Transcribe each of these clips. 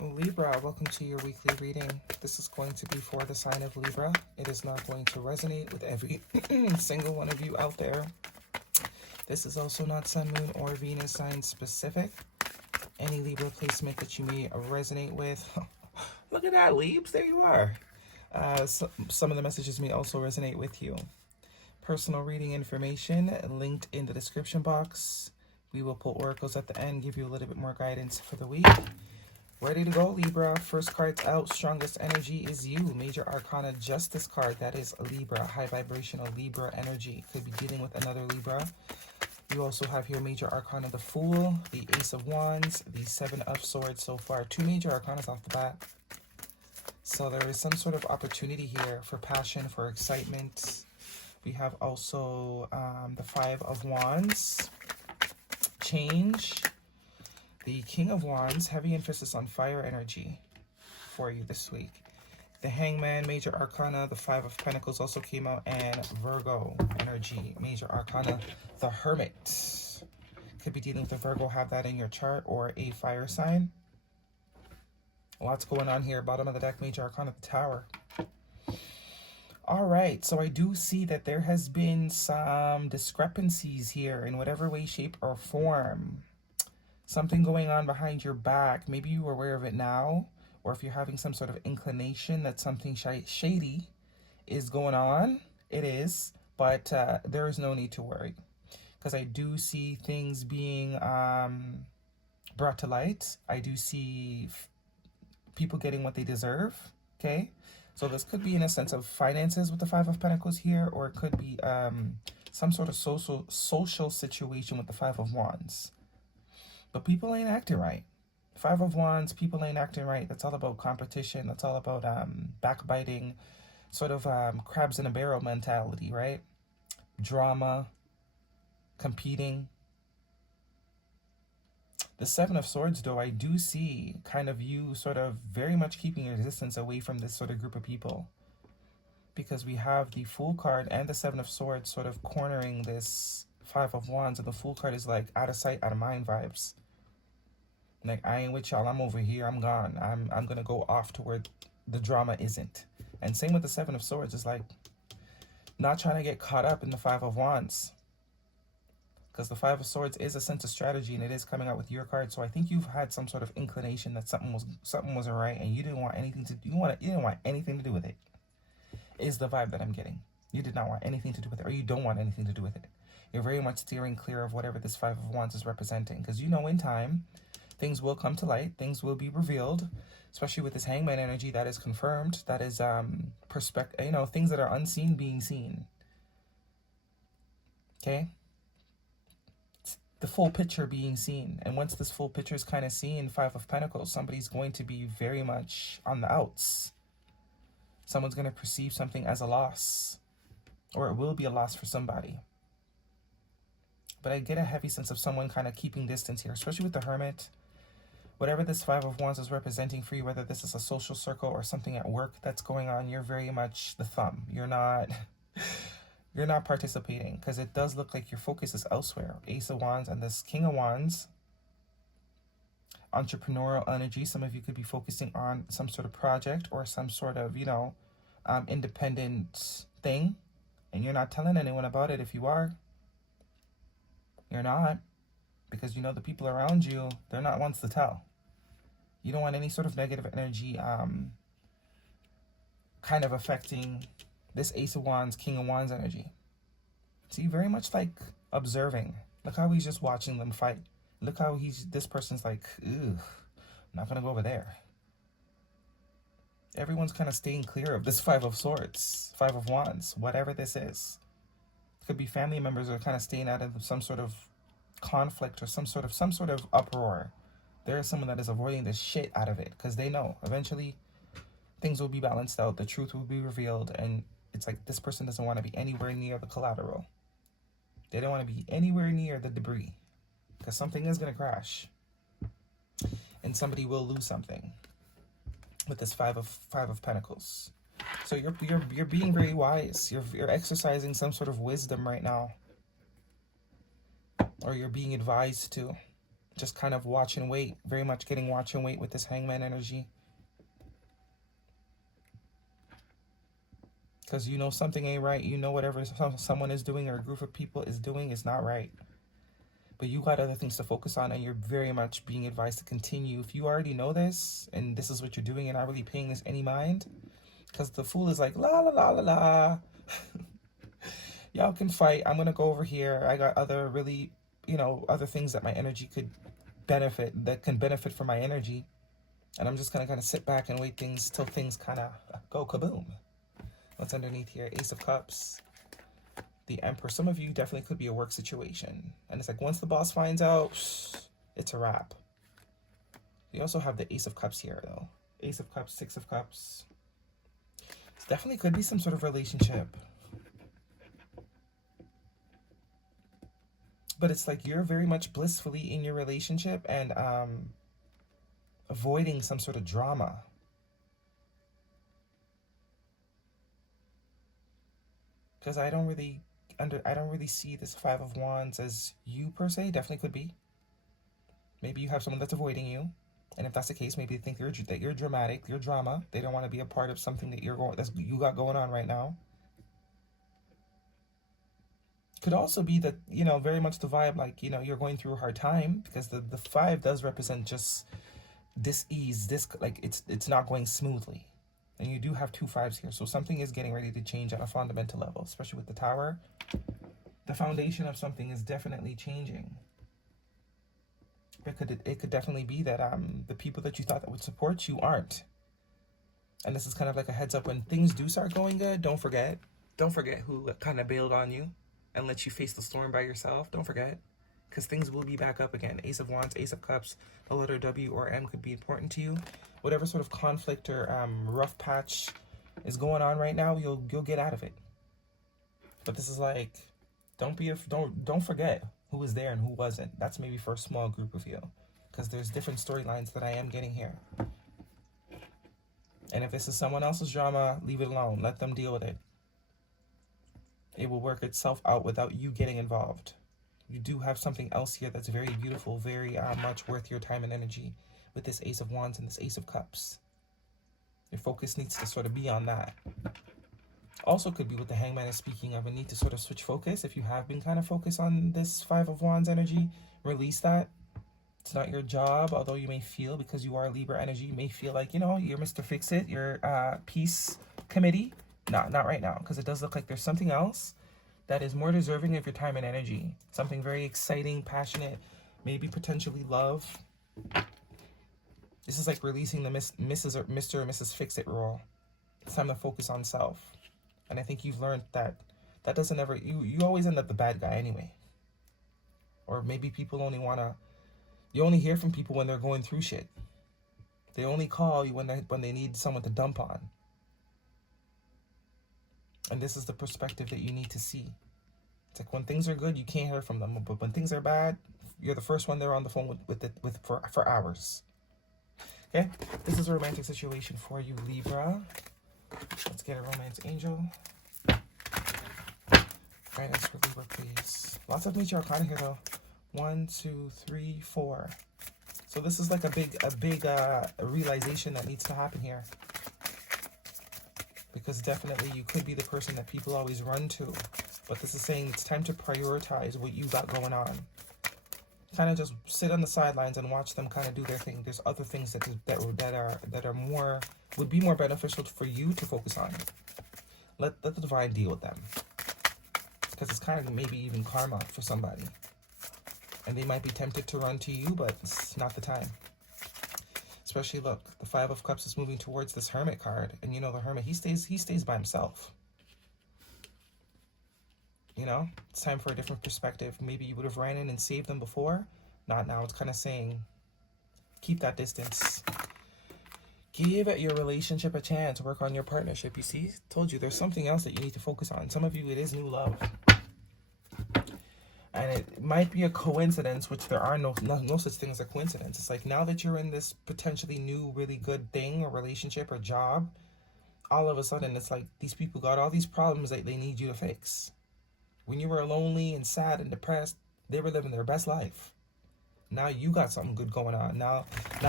Libra, welcome to your weekly reading. This is going to be for the sign of Libra. It is not going to resonate with every single one of you out there. This is also not Sun, Moon, or Venus sign specific. Any Libra placement that you may resonate with. Look at that, Libs. There you are. Some of the messages may also resonate with you. Personal reading information linked in the description box. We will pull oracles at the end, give you a little bit more guidance for the week. Ready to go, Libra. First card's out. Strongest energy is you. Major Arcana Justice card. That is Libra. High vibrational Libra energy. Could be dealing with another Libra. You also have here Major Arcana the Fool, the Ace of Wands, the Seven of Swords so far. Two Major Arcanas off the bat. So there is some sort of opportunity here for passion, for excitement. We have also the Five of Wands. Change. The King of Wands, heavy emphasis on fire energy for you this week. The Hangman, Major Arcana, the Five of Pentacles also came out, and Virgo energy, Major Arcana, the Hermit. Could be dealing with a Virgo, have that in your chart, or a fire sign. Lots going on here. Bottom of the deck, Major Arcana, the Tower. All right, so I do see that there has been some discrepancies here in whatever way, shape, or form. Something going on behind your back. Maybe you are aware of it now, or if you're having some sort of inclination that something shady is going on, it is, but there is no need to worry, because I do see things being brought to light. I do see people getting what they deserve, okay? So this could be in a sense of finances with the Five of Pentacles here, or it could be some sort of social situation with the Five of Wands. But people ain't acting right. Five of Wands, people ain't acting right. That's all about competition. That's all about backbiting, sort of crabs in a barrel mentality, right? Drama, competing. The Seven of Swords, though, I do see kind of you sort of very much keeping your distance away from this sort of group of people. Because we have the Fool card and the Seven of Swords sort of cornering this Five of Wands, and the Fool card is like out of sight, out of mind vibes. Like, I ain't with y'all, I'm over here, I'm gone. I'm gonna go off to where the drama isn't. And same with the Seven of Swords. It's like not trying to get caught up in the Five of Wands. Because the Five of Swords is a sense of strategy, and it is coming out with your card. So I think you've had some sort of inclination that something wasn't right, and you didn't want anything to you didn't want anything to do with it. Is the vibe that I'm getting. You did not want anything to do with it, or you don't want anything to do with it. You're very much steering clear of whatever this Five of Wands is representing, because you know in time things will come to light, things will be revealed, especially with this Hangman energy that is confirmed, that is things that are unseen being seen. Okay? It's the full picture being seen. And once this full picture is kind of seen, Five of Pentacles, somebody's going to be very much on the outs. Someone's going to perceive something as a loss, or it will be a loss for somebody. But I get a heavy sense of someone kind of keeping distance here, especially with the Hermit. Whatever this Five of Wands is representing for you, whether this is a social circle or something at work that's going on, you're very much the thumb. You're not participating, because it does look like your focus is elsewhere. Ace of Wands and this King of Wands. Entrepreneurial energy. Some of you could be focusing on some sort of project or some sort of, independent thing. And you're not telling anyone about it if you are. You're not. Because you know the people around you, they're not ones to tell. You don't want any sort of negative energy kind of affecting this Ace of Wands, King of Wands energy. See, very much like observing. Look how he's just watching them fight. Look how this person's like, ugh, I'm not going to go over there. Everyone's kind of staying clear of this Five of Swords, Five of Wands, whatever this is. It could be family members that are kind of staying out of some sort of conflict or some sort of uproar. There is someone that is avoiding the shit out of it, because they know eventually things will be balanced out, the truth will be revealed, and it's like this person doesn't want to be anywhere near the collateral. They don't want to be anywhere near the debris, because something is going to crash and somebody will lose something with this Five of Pentacles. So you're being very wise. You're exercising some sort of wisdom right now, or you're being advised to just kind of watch and wait, very much getting watch and wait with this Hangman energy. Because you know something ain't right. You know whatever someone is doing or a group of people is doing is not right. But you got other things to focus on, and you're very much being advised to continue. If you already know this, and this is what you're doing, and not really paying this any mind, because the Fool is like, la la la la la. Y'all can fight. I'm going to go over here. I got other really, other things that my energy could benefit, that can benefit from my energy. And I'm just going to kind of sit back and wait till things kind of go kaboom. What's underneath here? Ace of Cups. The Emperor. Some of you definitely could be a work situation. And it's like once the boss finds out, it's a wrap. You also have the Ace of Cups here, though. Ace of Cups, Six of Cups. It definitely could be some sort of relationship. But it's like you're very much blissfully in your relationship and avoiding some sort of drama. Because I don't really see this Five of Wands as you per se. Definitely could be. Maybe you have someone that's avoiding you, and if that's the case, maybe they think that you're dramatic, you're drama. They don't want to be a part of something that you got going on right now. Could also be that very much the vibe, like you're going through a hard time, because the five does represent just dis-ease, it's not going smoothly. And you do have two fives here. So something is getting ready to change on a fundamental level, especially with the Tower. The foundation of something is definitely changing. It could definitely be that the people that you thought that would support you aren't. And this is kind of like a heads up when things do start going good. Don't forget who kind of bailed on you and let you face the storm by yourself. Don't forget. Because things will be back up again. Ace of Wands, Ace of Cups, the letter W or M could be important to you. Whatever sort of conflict or rough patch is going on right now, you'll get out of it. But this is like, don't forget who was there and who wasn't. That's maybe for a small group of you, because there's different storylines that I am getting here. And if this is someone else's drama, leave it alone. Let them deal with it. It will work itself out without you getting involved. You do have something else here that's very beautiful, very much worth your time and energy with this Ace of Wands and this Ace of Cups. Your focus needs to sort of be on that. Also could be what the Hangman is speaking of, a need to sort of switch focus. If you have been kind of focused on this Five of Wands energy, release that. It's not your job, although you may feel, because you are Libra energy, you may feel like, you're Mr. Fix-It, you're peace committee. Not right now, because it does look like there's something else that is more deserving of your time and energy. Something very exciting, passionate, maybe potentially love. This is like releasing the Mrs. or Mr. or Mrs. Fix-It role. It's time to focus on self. And I think you've learned that doesn't ever, you always end up the bad guy anyway. Or maybe people you only hear from people when they're going through shit. They only call you when they need someone to dump on. And this is the perspective that you need to see. It's like when things are good, you can't hear from them. But when things are bad, you're the first one there on the phone for hours. Okay? This is a romantic situation for you, Libra. Let's get a romance angel. Guidance for Libra, please. Lots of nature arcana here, though. 1, 2, 3, 4. So this is like a big realization that needs to happen here. Because definitely you could be the person that people always run to. But this is saying it's time to prioritize what you got going on. Kind of just sit on the sidelines and watch them kind of do their thing. There's other things that are more, would be more beneficial for you to focus on. Let the divine deal with them. Because it's kind of maybe even karma for somebody. And they might be tempted to run to you, but it's not the time. Especially, look, the Five of Cups is moving towards this Hermit card. And the Hermit, he stays by himself. It's time for a different perspective. Maybe you would have ran in and saved them before. Not now. It's kind of saying, keep that distance. Give your relationship a chance. Work on your partnership. You see, told you there's something else that you need to focus on. Some of you, it is new love. And it might be a coincidence, which there are no such thing as a coincidence. It's like now that you're in this potentially new, really good thing or relationship or job, all of a sudden it's like these people got all these problems that they need you to fix. When you were lonely and sad and depressed, they were living their best life. Now you got something good going on. Now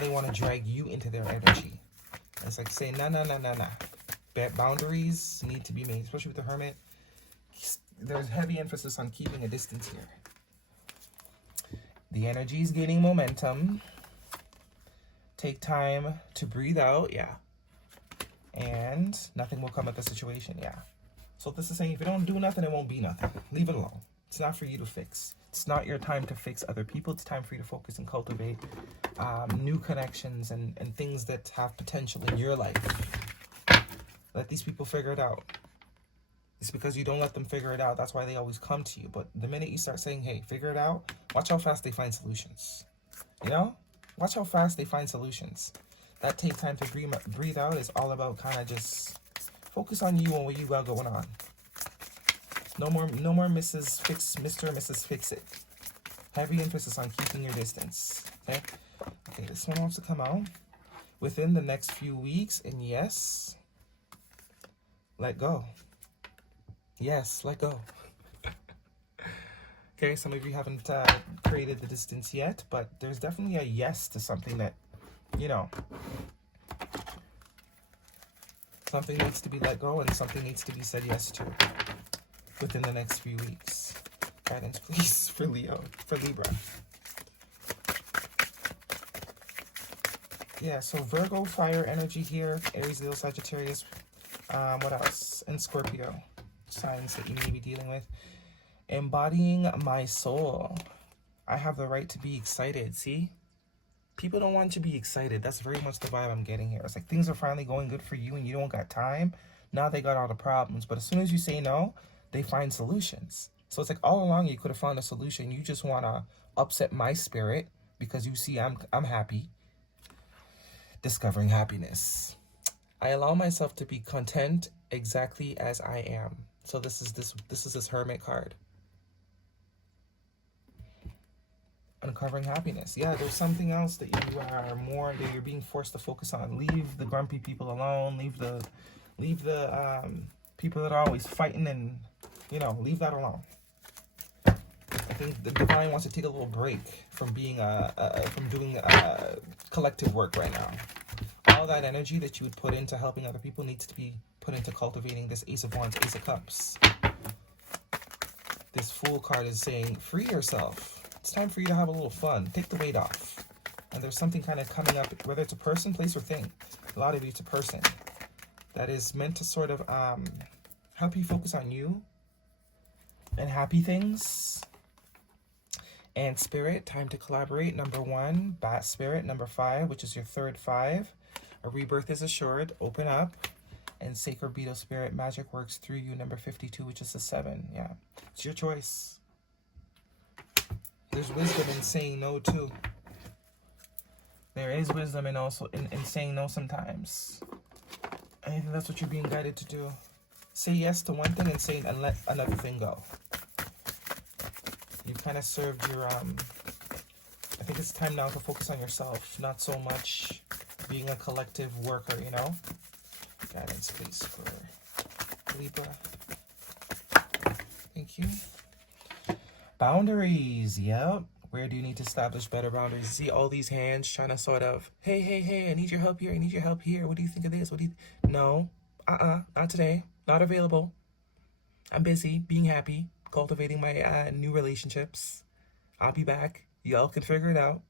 they want to drag you into their energy. It's like saying, nah. Boundaries need to be made, especially with the Hermit. There's heavy emphasis on keeping a distance here. The energy is gaining momentum. Take time to breathe out, yeah. And nothing will come of the situation, yeah. So this is saying, if you don't do nothing, it won't be nothing. Leave it alone. It's not for you to fix. It's not your time to fix other people. It's time for you to focus and cultivate new connections and things that have potential in your life. Let these people figure it out. It's because you don't let them figure it out. That's why they always come to you. But the minute you start saying, hey, figure it out, watch how fast they find solutions. You know? Watch how fast they find solutions. That take time to breathe out is all about kind of just focus on you and what you got going on. No more Mr. and Mrs. Fix It. Heavy emphasis on keeping your distance. Okay? Okay, this one wants to come out within the next few weeks. And yes, let go. Yes, let go. Okay, some of you haven't created the distance yet, but there's definitely a yes to something that, you know, something needs to be let go and something needs to be said yes to within the next few weeks. Guidance, please, for Libra. Yeah, so Virgo, fire energy here. Aries, Leo, Sagittarius. What else? And Scorpio. Signs that you may be dealing with. Embodying my soul. I have the right to be excited. See? People don't want you to be excited. That's very much the vibe I'm getting here. It's like things are finally going good for you and you don't got time. Now they got all the problems. But as soon as you say no, they find solutions. So it's like all along you could have found a solution. You just want to upset my spirit because you see I'm happy. Discovering happiness. I allow myself to be content exactly as I am. So this is this Hermit card. Uncovering happiness. Yeah, there's something else that you are that you're being forced to focus on. Leave the grumpy people alone. Leave the people that are always fighting, and you know, leave that alone. I think the divine wants to take a little break from being from doing collective work right now. All that energy that you would put into helping other people needs to be put into cultivating this Ace of Wands, Ace of Cups. This Fool card is saying, free yourself. It's time for you to have a little fun. Take the weight off. And there's something kind of coming up, whether it's a person, place, or thing. A lot of you, it's a person that is meant to sort of help you focus on you and happy things. And Spirit, time to collaborate. Number 1, Bat Spirit. Number 5, which is your third 5. A rebirth is assured. Open up. And Sacred Beetle Spirit, magic works through you. Number 52, which is a 7. Yeah, it's your choice. There's wisdom in saying no too. There is wisdom in also in saying no sometimes. I think that's what you're being guided to do. Say yes to one thing and let another thing go. You've kind of served your I think it's time now to focus on yourself, not so much being a collective worker, you know? Guidance, please, for Libra. Thank you. Boundaries, yep. Where do you need to establish better boundaries? See all these hands trying to sort of, hey, I need your help here, I need your help here. What do you think of this? No, not today. Not available. I'm busy, being happy, cultivating my new relationships. I'll be back. Y'all can figure it out.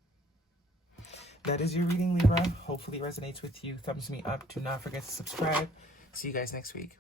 That is your reading, Libra. Hopefully it resonates with you. Thumbs me up. Do not forget to subscribe. See you guys next week.